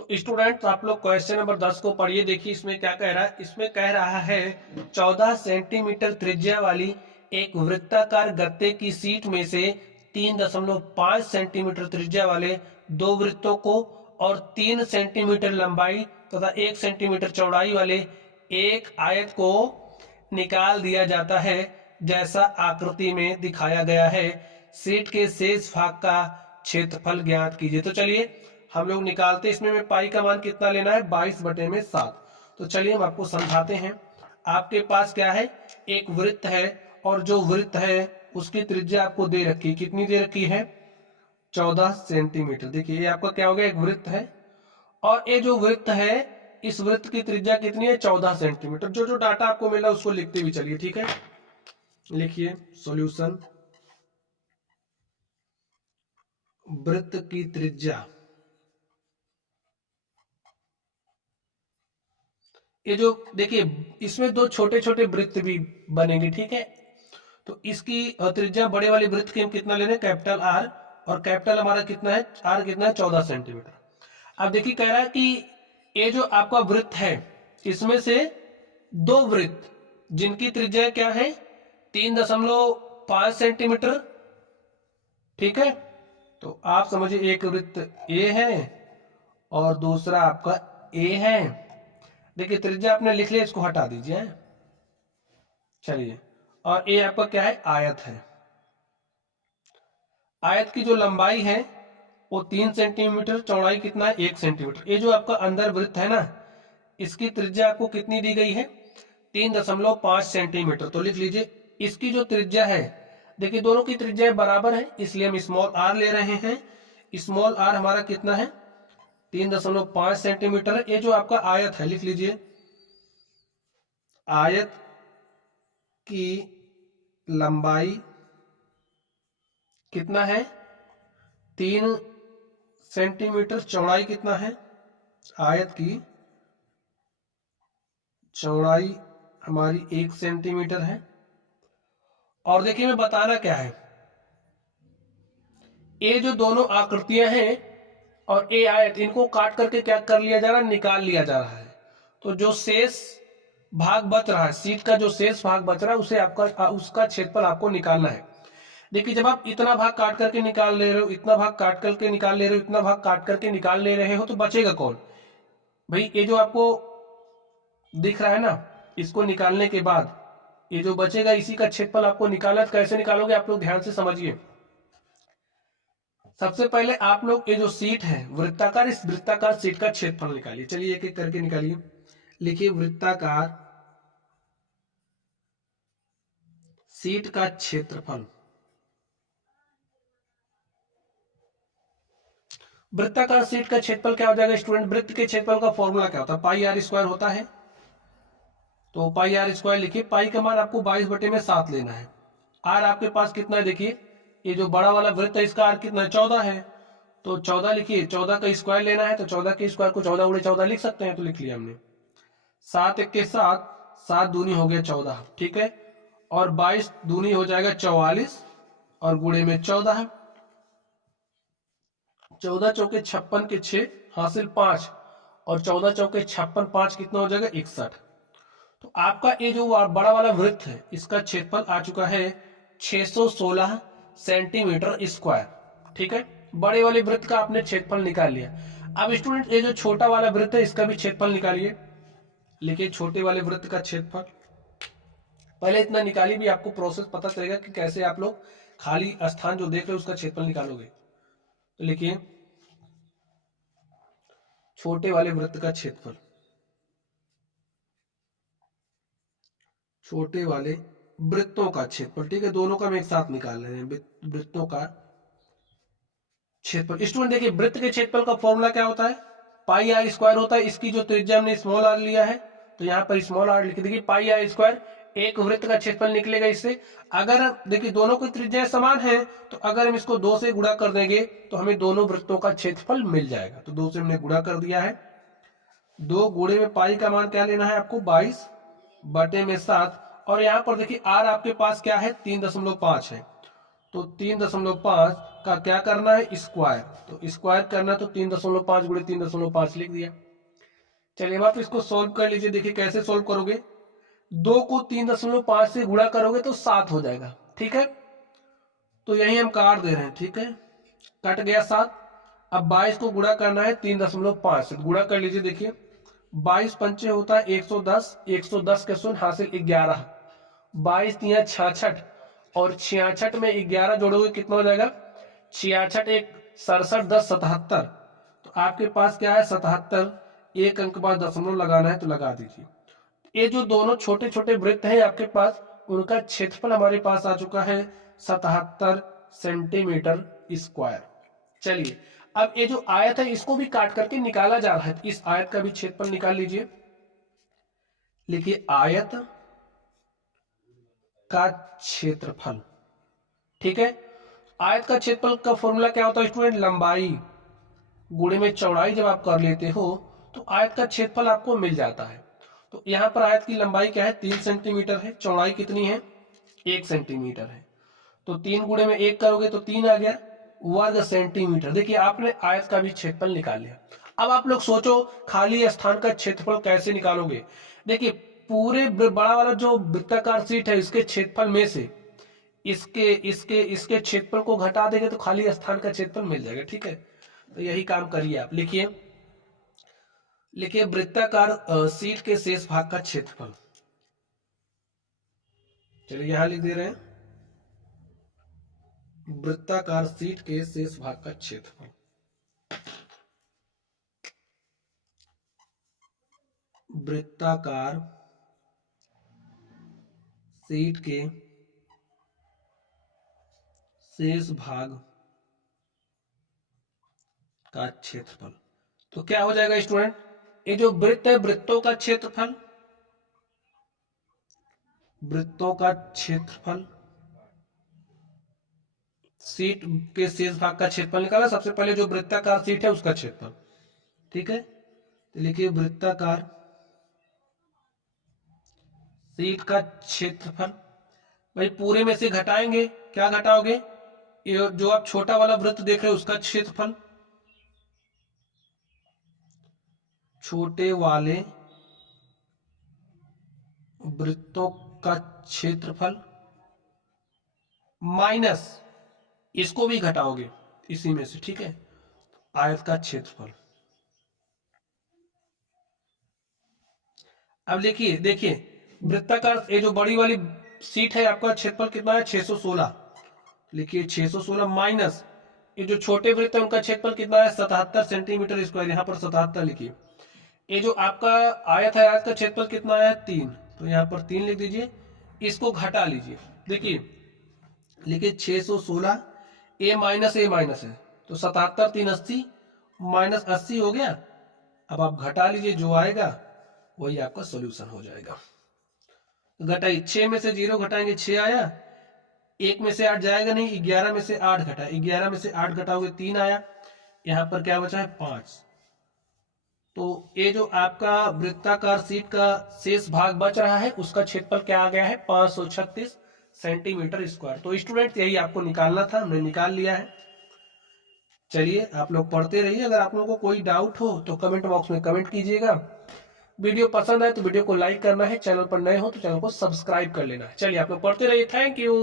तो स्टूडेंट आप लोग क्वेश्चन नंबर 10 को पढ़िए। देखिए इसमें क्या कह रहा है। इसमें कह रहा है 14 सेंटीमीटर त्रिज्या वाली एक वृत्ताकार गत्ते की सीट में से 3.5 सेंटीमीटर त्रिज्या वाले दो वृत्तों को और 3 सेंटीमीटर लंबाई तथा 1 सेंटीमीटर चौड़ाई वाले एक आयत को निकाल दिया जाता है जैसा आकृति में दिखाया गया है। सीट के शेष भाग का क्षेत्रफल ज्ञात कीजिए। तो चलिए हम लोग निकालते हैं। इसमें पाई का मान कितना लेना है, 22/7। तो चलिए हम आपको समझाते हैं। आपके पास क्या है, एक वृत्त है और जो वृत्त है उसकी त्रिज्या आपको दे रखी है। कितनी दे रखी है, 14 सेंटीमीटर। देखिए ये आपका क्या हो गया, एक वृत्त है और ये जो वृत्त है इस वृत्त की त्रिज्या कितनी है, 14 सेंटीमीटर। जो जो डाटा आपको मिला उसको लिखते भी चलिए, ठीक है। लिखिए सॉल्यूशन, वृत्त की त्रिज्या, ये जो देखिए इसमें दो छोटे छोटे वृत्त भी बनेंगे, ठीक है। तो इसकी त्रिज्या बड़े वाले वृत्त की हम कितना ले रहे हैं, कैपिटल आर, और कैपिटल हमारा कितना है, आर कितना है, 14 सेंटीमीटर। अब देखिए कह रहा है कि ये जो आपका वृत्त है इसमें से दो वृत्त जिनकी त्रिज्या क्या है, 3.5 सेंटीमीटर, ठीक है। तो आप समझिए एक वृत्त ए है और दूसरा आपका ए है। देखिए त्रिज्या आपने लिख लिया, इसको हटा दीजिए। चलिए, और ये आपका क्या है, आयत है। आयत की जो लंबाई है वो 3 सेंटीमीटर, चौड़ाई कितना है, 1 सेंटीमीटर। ये जो आपका अंदर वृत्त है ना, इसकी त्रिज्या आपको कितनी दी गई है, 3.5 सेंटीमीटर। तो लिख लीजिए इसकी जो त्रिज्या है, देखिए दोनों की त्रिज्या बराबर है इसलिए हम स्मॉल आर ले रहे हैं। स्मॉल आर हमारा कितना है, 3.5 सेंटीमीटर। ये जो आपका आयत है, लिख लीजिए आयत की लंबाई कितना है, 3 सेंटीमीटर। चौड़ाई कितना है, आयत की चौड़ाई हमारी 1 सेंटीमीटर है। और देखिए मैं बताना क्या है, ये जो दोनों आकृतियां हैं और ए आयत, इनको काट करके क्या कर लिया जा रहा है, निकाल लिया जा रहा है। तो जो शेष भाग बच रहा है, सीट का जो शेष भाग बच रहा है उसे आपका उसका क्षेत्रफल आपको निकालना है। देखिए जब आप इतना भाग काट करके निकाल ले रहे हो, इतना भाग काट करके निकाल ले रहे हो, इतना भाग काट करके निकाल ले रहे हो, तो बचेगा कौन भाई, ये जो आपको दिख रहा है ना, इसको निकालने के बाद ये जो बचेगा इसी का क्षेत्रफल आपको निकालना है। कैसे निकालोगे आप लोग ध्यान से समझिए। सबसे पहले आप लोग ये जो सीट है वृत्ताकार, इस वृत्ताकार सीट का क्षेत्रफल निकालिए। चलिए एक एक करके निकालिए। लिखिए वृत्ताकार सीट का क्षेत्रफल। वृत्ताकार सीट का क्षेत्रफल क्या हो जाएगा स्टूडेंट, वृत्त के क्षेत्रफल का फॉर्मूला क्या होता है, पाई आर स्क्वायर होता है। तो पाई आर स्क्वायर लिखिए। पाई का मान आपको 22/7 लेना है। आर आपके पास कितना है, देखिए ये जो बड़ा वाला वृत्त है इसका आर कितना है, 14 है। तो 14 लिखिए, 14 का स्क्वायर लेना है तो 14 के स्क्वायर को 14 × 14 लिख सकते हैं। तो लिख लिया हमने। 7 1 के 7, 7 दूनी हो गया 14, ठीक है। और 22 दूनी हो जाएगा 44 और गुणे में 14, 14 चौके 56 के 6 हासिल 5 और 14 चौके 56, 5 कितना हो जाएगा, 61। तो आपका ये जो बड़ा वाला वृत्त है इसका क्षेत्रफल आ चुका है 616 सेंटीमीटर स्क्वायर, ठीक है। बड़े वाले वृत्त का आपने क्षेत्रफल निकाल लिया। अब स्टूडेंट ये जो छोटा वाला वृत्त है इसका भी क्षेत्रफल निकालिए। लिखिए छोटे वाले वृत्त का क्षेत्रफल। पहले इतना निकालिए भी, आपको प्रोसेस पता चलेगा कि कैसे आप लोग खाली स्थान जो देख रहे हो उसका क्षेत्रफल निकालोगे। तो लिखिए छोटे वाले वृत्त का क्षेत्रफल, छोटे वाले वृत्तों का क्षेत्रफल, ठीक है। दोनों का हम एक साथ निकाल रहे हैं, वृत्तों का क्षेत्रफल। स्टूडेंट देखिए वृत्त के क्षेत्रफल का फॉर्मूला क्या होता है, पाई आर स्क्वायर होता है। इसकी जो त्रिज्या हमने स्मॉल आर लिया है तो यहाँ पर स्मॉल आर लिख दीजिए। पाई आर स्क्वायर एक वृत्त का क्षेत्रफल निकलेगा इससे। अगर देखिए दोनों की त्रिज्या समान है तो अगर हम इसको 2 से गुणा कर देंगे तो हमें दोनों वृत्तों का क्षेत्रफल मिल जाएगा। तो 2 से हमने गुणा कर दिया है। 2 गुणे में पाई का मान क्या लेना है आपको, 22/7। और यहाँ पर देखिए आर आपके पास क्या है, 3.5 है। तो 3.5 का क्या करना है, स्क्वायर। तो स्क्वायर करना है तो 3.5 गुणे 3.5 लिख दिया। चलिए अब आप इसको सोल्व कर लीजिए। देखिए कैसे सोल्व करोगे, 2 को 3.5 से गुणा करोगे तो 7 हो जाएगा, ठीक है। तो यही हम काट दे रहे हैं, ठीक है, कट गया 7। अब 22 को गुणा करना है 3.5 से, गुणा कर लीजिए। देखिए 22 पंचे होता है 110, 110 के शून्य हासिल 11, 22 तिया 66 और 66 में 11 जोड़ोगे कितना हो जाएगा, 66 एक 67 10 77। तो आपके पास क्या है 77, एक अंक बाद दशमलव लगाना है तो लगा दीजिए। ये जो दोनों छोटे छोटे वृत्त हैं आपके पास, उनका क्षेत्रफल हमारे पास आ चुका है 77 सेंटीमीटर स्क्वायर। चलिए अब ये जो आयत है इसको भी काट करके निकाला जा रहा है, इस आयत का भी क्षेत्रफल निकाल लीजिए। लिखिए आयत का क्षेत्रफल, ठीक है। आयत का क्षेत्रफल का फॉर्मूला क्या होता है स्टूडेंट, लंबाई गुणे में चौड़ाई जब आप कर लेते हो तो आयत का क्षेत्रफल आपको मिल जाता है। तो यहाँ पर आयत की लंबाई क्या है 3 सेंटीमीटर है, चौड़ाई कितनी है 1 सेंटीमीटर है। तो 3 गुणे में 1 करोगे तो 3 आ गया वर्ग सेंटीमीटर। देखिए आपने आयत का भी क्षेत्रफल निकाल लिया। अब आप लोग सोचो खाली स्थान का क्षेत्रफल कैसे निकालोगे। देखिए पूरे बड़ा वाला जो वृत्ताकार शीट है इसके क्षेत्रफल में से इसके क्षेत्रफल को घटा देंगे तो खाली स्थान का क्षेत्रफल मिल जाएगा, ठीक है। तो यही काम करिए आप। लिखिए लिखिए वृत्ताकार शीट के शेष भाग का क्षेत्रफल। चलिए यहां लिख दे रहे हैं वृत्ताकार शीट के शेष भाग का क्षेत्रफल। वृत्ताकार शीट के शेष भाग का क्षेत्रफल। तो क्या हो जाएगा स्टूडेंट, ये जो वृत्त है वृत्तों का क्षेत्रफल, वृत्तों का क्षेत्रफल, शीट के शेष भाग का क्षेत्रफल निकाला। सबसे पहले जो वृत्ताकार शीट है उसका क्षेत्रफल, ठीक है। तो लिखिए वृत्ताकार शीट का क्षेत्रफल। भाई पूरे में से घटाएंगे, क्या घटाओगे, ये जो आप छोटा वाला वृत्त देख रहे हो उसका क्षेत्रफल, छोटे वाले वृत्तों का क्षेत्रफल माइनस इसको भी घटाओगे इसी में से, ठीक है, आयत का क्षेत्रफल। अब देखिए देखिए वृत्ताकार ये जो बड़ी वाली शीट है आपका क्षेत्रफल कितना है 616। लिखिए 616 माइनस ये जो छोटे वृत्त है उनका क्षेत्रफल कितना है 77 सेंटीमीटर स्क्वायर, यहाँ पर 77 लिखिए। ये जो आपका आयत है आयत का क्षेत्रफल कितना है 3, तो यहाँ पर 3 लिख दीजिए। इसको घटा लीजिए। देखिए लिखिए 616 ए माइनस है तो 77 3 80 माइनस 80 हो गया। अब आप घटा लीजिए, जो आएगा वही आपका सोल्यूशन हो जाएगा। घटाइए 6 में से 0 घटाएंगे 6 आया, 1 में से 8 जाएगा नहीं, 11 में से 8 घटा, 11 में से 8 घटाओगे 3 आया, यहाँ पर क्या बचा है 5। तो ये जो आपका वृत्ताकार शीट का शेष भाग बच रहा है उसका क्षेत्रफल क्या आ गया है 536 सेंटीमीटर स्क्वायर। तो स्टूडेंट यही आपको निकालना था, हमने निकाल लिया है। चलिए आप लोग पढ़ते रहिए। अगर आप लोगों को कोई डाउट हो तो कमेंट बॉक्स में कमेंट कीजिएगा। वीडियो पसंद आए तो वीडियो को लाइक करना है, चैनल पर नए हो तो चैनल को सब्सक्राइब कर लेना है। चलिए आप लोग पढ़ते रहिए, थैंक यू।